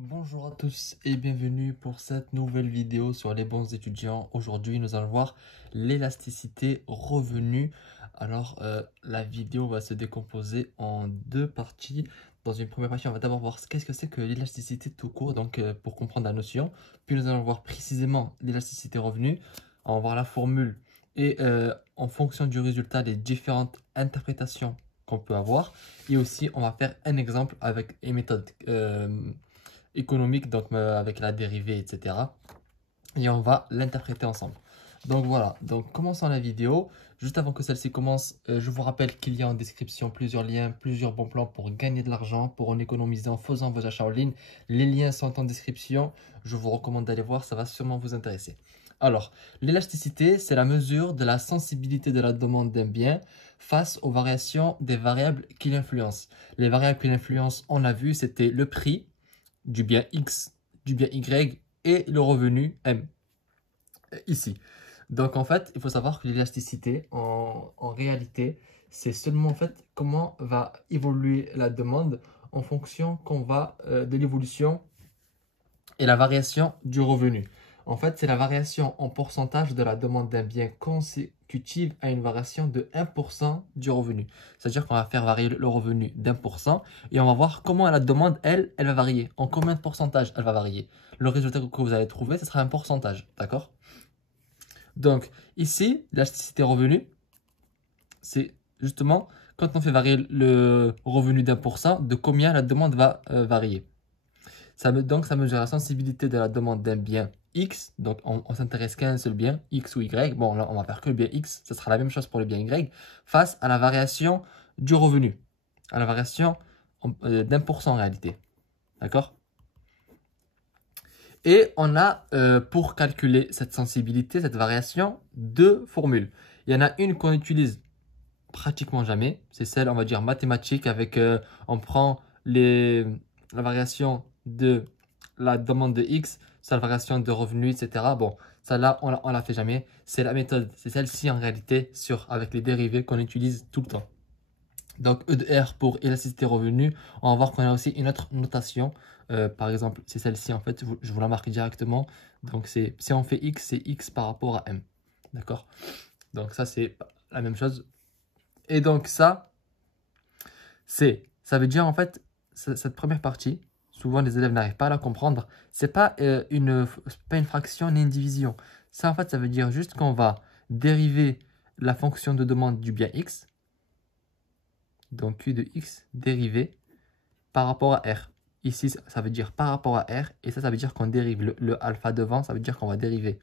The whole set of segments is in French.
Bonjour à tous et bienvenue pour cette nouvelle vidéo sur les bons étudiants. Aujourd'hui, nous allons voir l'élasticité revenu. La vidéo va se décomposer en deux parties. Dans une première partie, on va d'abord voir qu'est-ce que c'est que l'élasticité tout court, pour comprendre la notion. Puis nous allons voir précisément l'élasticité revenu. On va voir la formule et en fonction du résultat, les différentes interprétations qu'on peut avoir. Et aussi, on va faire un exemple avec une méthode économique, avec la dérivée, etc. Et on va l'interpréter ensemble. Donc voilà, donc commençons la vidéo. Juste avant que celle-ci commence, je vous rappelle qu'il y a en description plusieurs liens, plusieurs bons plans pour gagner de l'argent, pour en économiser en faisant vos achats en ligne. Les liens sont en description. Je vous recommande d'aller voir, ça va sûrement vous intéresser. Alors, l'élasticité, c'est la mesure de la sensibilité de la demande d'un bien face aux variations des variables qui l'influencent. Les variables qui l'influencent, on a vu, c'était le prix du bien X, du bien Y et le revenu M, ici. Donc en fait, il faut savoir que l'élasticité, en réalité, c'est seulement en fait comment va évoluer la demande en fonction de l'évolution et la variation du revenu. En fait, c'est la variation en pourcentage de la demande d'un bien consécutive à une variation de 1% du revenu. C'est-à-dire qu'on va faire varier le revenu d'1% et on va voir comment la demande, elle va varier. En combien de pourcentage elle va varier. Le résultat que vous allez trouver, ce sera un pourcentage. D'accord? Donc, ici, l'élasticité revenu, c'est justement quand on fait varier le revenu d'1%, de combien la demande va varier. Donc, ça mesure la sensibilité de la demande d'un bien X. Donc, on s'intéresse qu'à un seul bien, X ou Y. Bon, là, on va faire que le bien X. Ce sera la même chose pour le bien Y. Face à la variation du revenu. À la variation d'1% en réalité. D'accord? Et on a, pour calculer cette sensibilité, cette variation, deux formules. Il y en a une qu'on utilise pratiquement jamais. C'est celle, on va dire, mathématique avec, on prend la variation de la demande de X, sa variation de revenu, etc. Bon, ça là, on la fait jamais. C'est la méthode, c'est celle-ci en réalité, avec les dérivés qu'on utilise tout le temps. Donc, E de R pour élasticité revenu. On va voir qu'on a aussi une autre notation. Par exemple, c'est celle-ci, en fait, je vous la marque directement. Donc, si on fait X, c'est X par rapport à M. D'accord? Donc, ça, c'est la même chose. Et donc, ça veut dire, en fait, cette première partie, souvent les élèves n'arrivent pas à la comprendre. C'est pas une fraction ni une division. Ça, en fait, ça veut dire juste qu'on va dériver la fonction de demande du bien X. Donc, Q de X dérivé par rapport à R. Ici, ça veut dire par rapport à R. Et ça veut dire qu'on dérive le alpha devant. Ça veut dire qu'on va dériver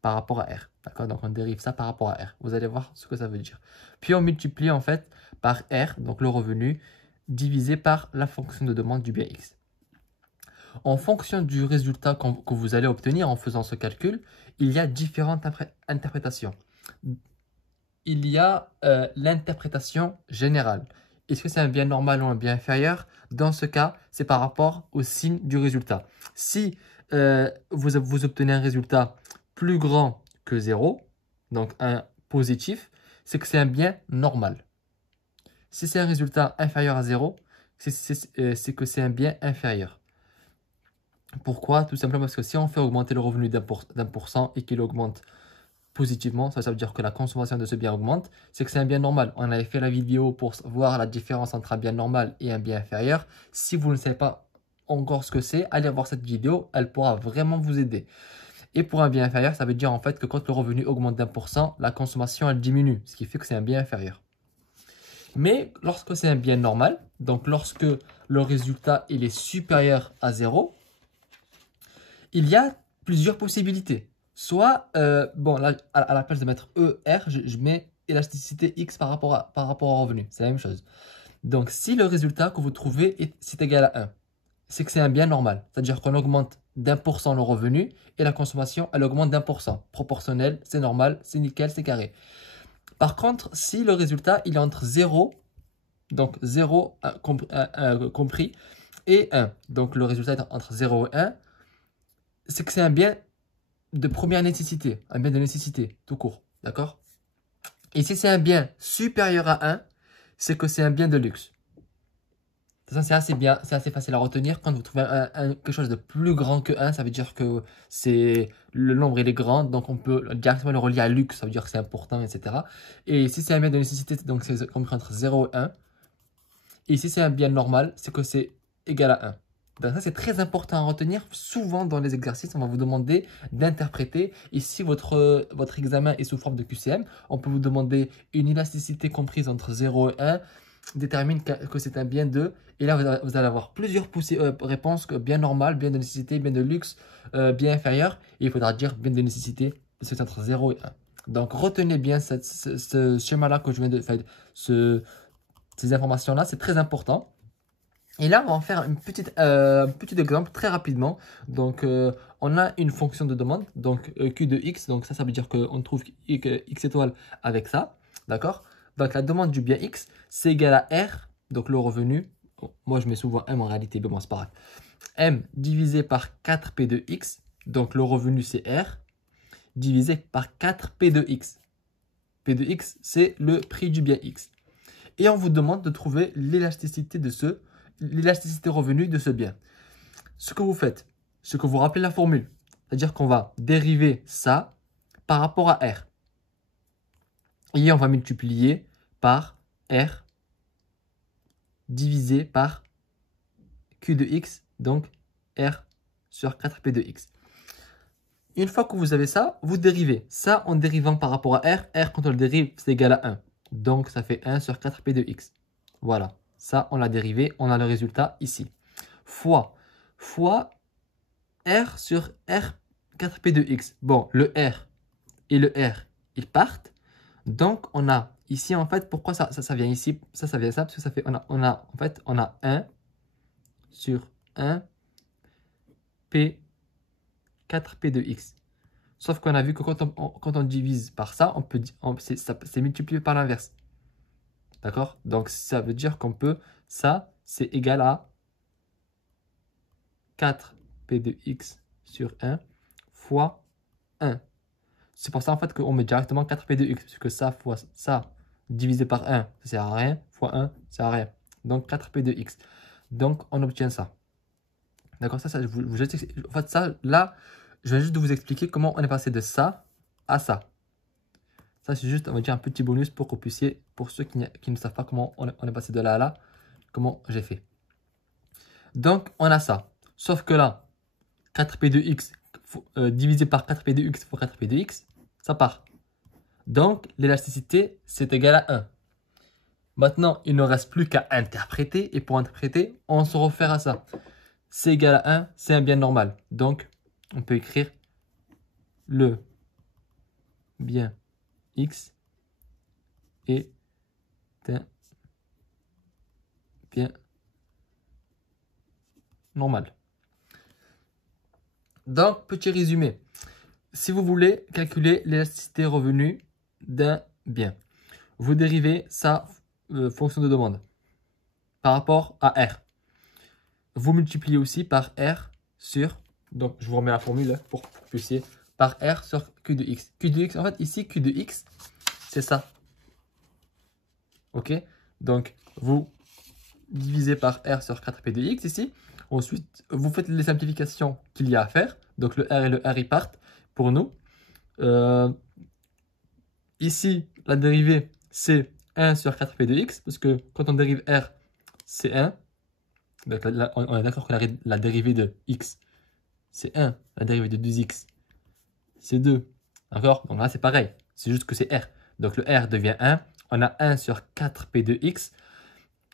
par rapport à R. D'accord? Donc, on dérive ça par rapport à R. Vous allez voir ce que ça veut dire. Puis, on multiplie en fait par R, donc le revenu, divisé par la fonction de demande du bien X. En fonction du résultat que vous allez obtenir en faisant ce calcul, il y a différentes interprétations. Il y a l'interprétation générale. Est-ce que c'est un bien normal ou un bien inférieur? Dans ce cas, c'est par rapport au signe du résultat. Si vous obtenez un résultat plus grand que 0, donc un positif, c'est que c'est un bien normal. Si c'est un résultat inférieur à 0, c'est que c'est un bien inférieur. Pourquoi? Tout simplement parce que si on fait augmenter le revenu d'1% et qu'il augmente positivement, ça veut dire que la consommation de ce bien augmente, c'est que c'est un bien normal. On avait fait la vidéo pour voir la différence entre un bien normal et un bien inférieur. Si vous ne savez pas encore ce que c'est, allez voir cette vidéo, elle pourra vraiment vous aider. Et pour un bien inférieur, ça veut dire en fait que quand le revenu augmente d'1%, la consommation elle diminue, ce qui fait que c'est un bien inférieur. Mais lorsque c'est un bien normal, donc lorsque le résultat il est supérieur à 0, il y a plusieurs possibilités. Soit, bon, là, à la place de mettre ER, je mets élasticité X par rapport au revenu. C'est la même chose. Donc, si le résultat que vous trouvez c'est égal à 1, c'est que c'est un bien normal. C'est-à-dire qu'on augmente d'1% le revenu et la consommation, elle augmente d'1%. Proportionnel, c'est normal, c'est nickel, c'est carré. Par contre, si le résultat, il est entre 0, donc 0 compris, et 1, donc le résultat est entre 0 et 1, c'est que c'est un bien de première nécessité, un bien de nécessité, tout court, d'accord? Et si c'est un bien supérieur à 1, c'est que c'est un bien de luxe. toute façon, c'est assez bien, c'est assez facile à retenir. Quand vous trouvez quelque chose de plus grand que 1, ça veut dire que le nombre il est grand, donc on peut directement le relier à luxe, ça veut dire que c'est important, etc. Et si c'est un bien de nécessité, donc c'est compris entre 0 et 1. Et si c'est un bien normal, c'est que c'est égal à 1. Donc ça, c'est très important à retenir. Souvent, dans les exercices, on va vous demander d'interpréter. Et si votre examen est sous forme de QCM, on peut vous demander une élasticité comprise entre 0 et 1. Détermine que c'est un bien de. Et là, vous allez avoir plusieurs réponses, bien normal, bien de nécessité, bien de luxe, bien inférieur. Et il faudra dire bien de nécessité, c'est entre 0 et 1. Donc, retenez bien ce schéma-là que je viens de faire, ces informations-là, c'est très important. Et là, on va en faire un petit exemple très rapidement. Donc, on a une fonction de demande, donc Q de x. Donc, ça veut dire qu'on trouve x étoile avec ça. D'accord? Donc, la demande du bien x, c'est égal à R, donc le revenu. Bon, moi, je mets souvent M en réalité, mais bon, c'est pas grave. M divisé par 4P de x, donc le revenu, c'est R, divisé par 4P de x. P de x, c'est le prix du bien x. Et on vous demande de trouver l'élasticité revenu de ce bien. Ce que vous faites, c'est que vous rappelez la formule. C'est-à-dire qu'on va dériver ça par rapport à R. Et on va multiplier par R divisé par Q de x, donc R sur 4P de x. Une fois que vous avez ça, vous dérivez. Ça en dérivant par rapport à R. R, quand on le dérive, c'est égal à 1. Donc, ça fait 1 sur 4P de x. Voilà. Ça, on l'a dérivé. On a le résultat ici. Fois R sur R 4P de x. Bon, le R et le R, ils partent. Donc, on a ici, en fait, pourquoi ça vient ici? Ça vient ça, parce que ça fait, on a 1 sur 1 P 4P de x. Sauf qu'on a vu que quand on divise par ça, c'est multiplié par l'inverse. D'accord? Donc, ça veut dire qu'on peut, ça, c'est égal à 4P de x sur 1 fois 1. C'est pour ça, en fait, qu'on met directement 4P de x, puisque ça fois ça divisé par 1, ça sert à rien, fois 1, ça sert à rien. Donc, 4P de x. Donc, on obtient ça. D'accord? Ça, en fait, ça, là, je viens juste de vous expliquer comment on est passé de ça à ça. Ça, c'est juste, on va dire, un petit bonus pour que vous puissiez, pour ceux qui ne savent pas comment on est passé de là à là, comment j'ai fait. Donc, on a ça. Sauf que là, 4P de x divisé par 4P de x fois 4P de x, ça part. Donc, l'élasticité, c'est égal à 1. Maintenant, il ne reste plus qu'à interpréter. Et pour interpréter, on se réfère à ça. C'est égal à 1, c'est un bien normal. Donc, on peut écrire le bien x est un bien normal. Donc, petit résumé. Si vous voulez calculer l'élasticité revenue d'un bien, vous dérivez sa fonction de demande par rapport à R. Vous multipliez aussi par R sur, donc je vous remets la formule pour que vous puissiez, par R sur Q de x. Q de x, en fait, ici, Q de x, c'est ça. Ok? Donc, vous divisez par R sur 4P de x ici. Ensuite, vous faites les simplifications qu'il y a à faire. Donc, le R et le R, ils partent pour nous. Ici, la dérivée, c'est 1 sur 4P de x. Parce que quand on dérive R, c'est 1. Donc, là, on est d'accord que la dérivée de x, c'est 1. La dérivée de 2x, c'est 2. D'accord? Donc là, c'est pareil. C'est juste que c'est R. Donc, le R devient 1. On a 1 sur 4P de x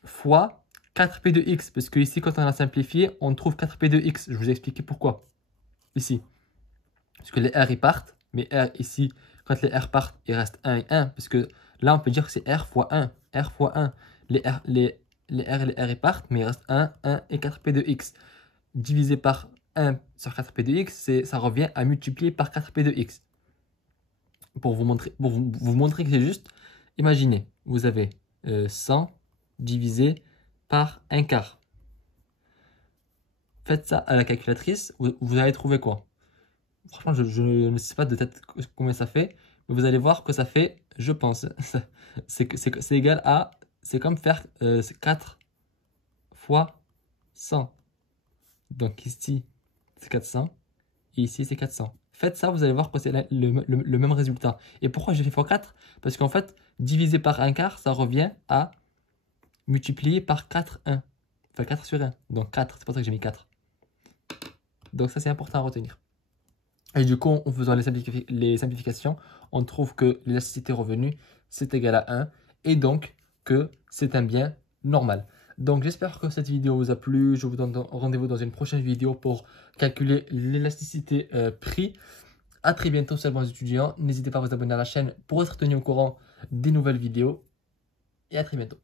fois 4P de x. Parce que ici, quand on a simplifié, on trouve 4P de x. Je vous ai expliqué pourquoi. Ici. Parce que les R, ils partent. Mais R, ici, quand les R partent, il reste 1 et 1. Parce que là, on peut dire que c'est R fois 1. R fois 1. Les R et les R, ils partent. Mais il reste 1, 1 et 4P de x. Divisé par 1 sur 4P de x, ça revient à multiplier par 4P de x. Pour vous montrer que c'est juste, imaginez, vous avez 100 divisé par 1 quart. Faites ça à la calculatrice, vous allez trouver quoi? Franchement, je ne sais pas de tête combien ça fait, mais vous allez voir que ça fait, je pense, c'est égal à, c'est comme faire 4 fois 100. Donc ici, c'est 400. Et ici, c'est 400. Faites ça, vous allez voir que c'est le même résultat. Et pourquoi j'ai fait x4? Parce qu'en fait, divisé par 1/4, ça revient à multiplier par 4, 1. Enfin, 4 sur 1. Donc 4, c'est pour ça que j'ai mis 4. Donc ça, c'est important à retenir. Et du coup, en faisant les simplifications, on trouve que l'élasticité revenue, c'est égal à 1. Et donc, que c'est un bien normal. Donc j'espère que cette vidéo vous a plu. Je vous donne rendez-vous dans une prochaine vidéo pour calculer l'élasticité prix. A très bientôt, chers bons étudiants. N'hésitez pas à vous abonner à la chaîne pour être tenu au courant des nouvelles vidéos. Et à très bientôt.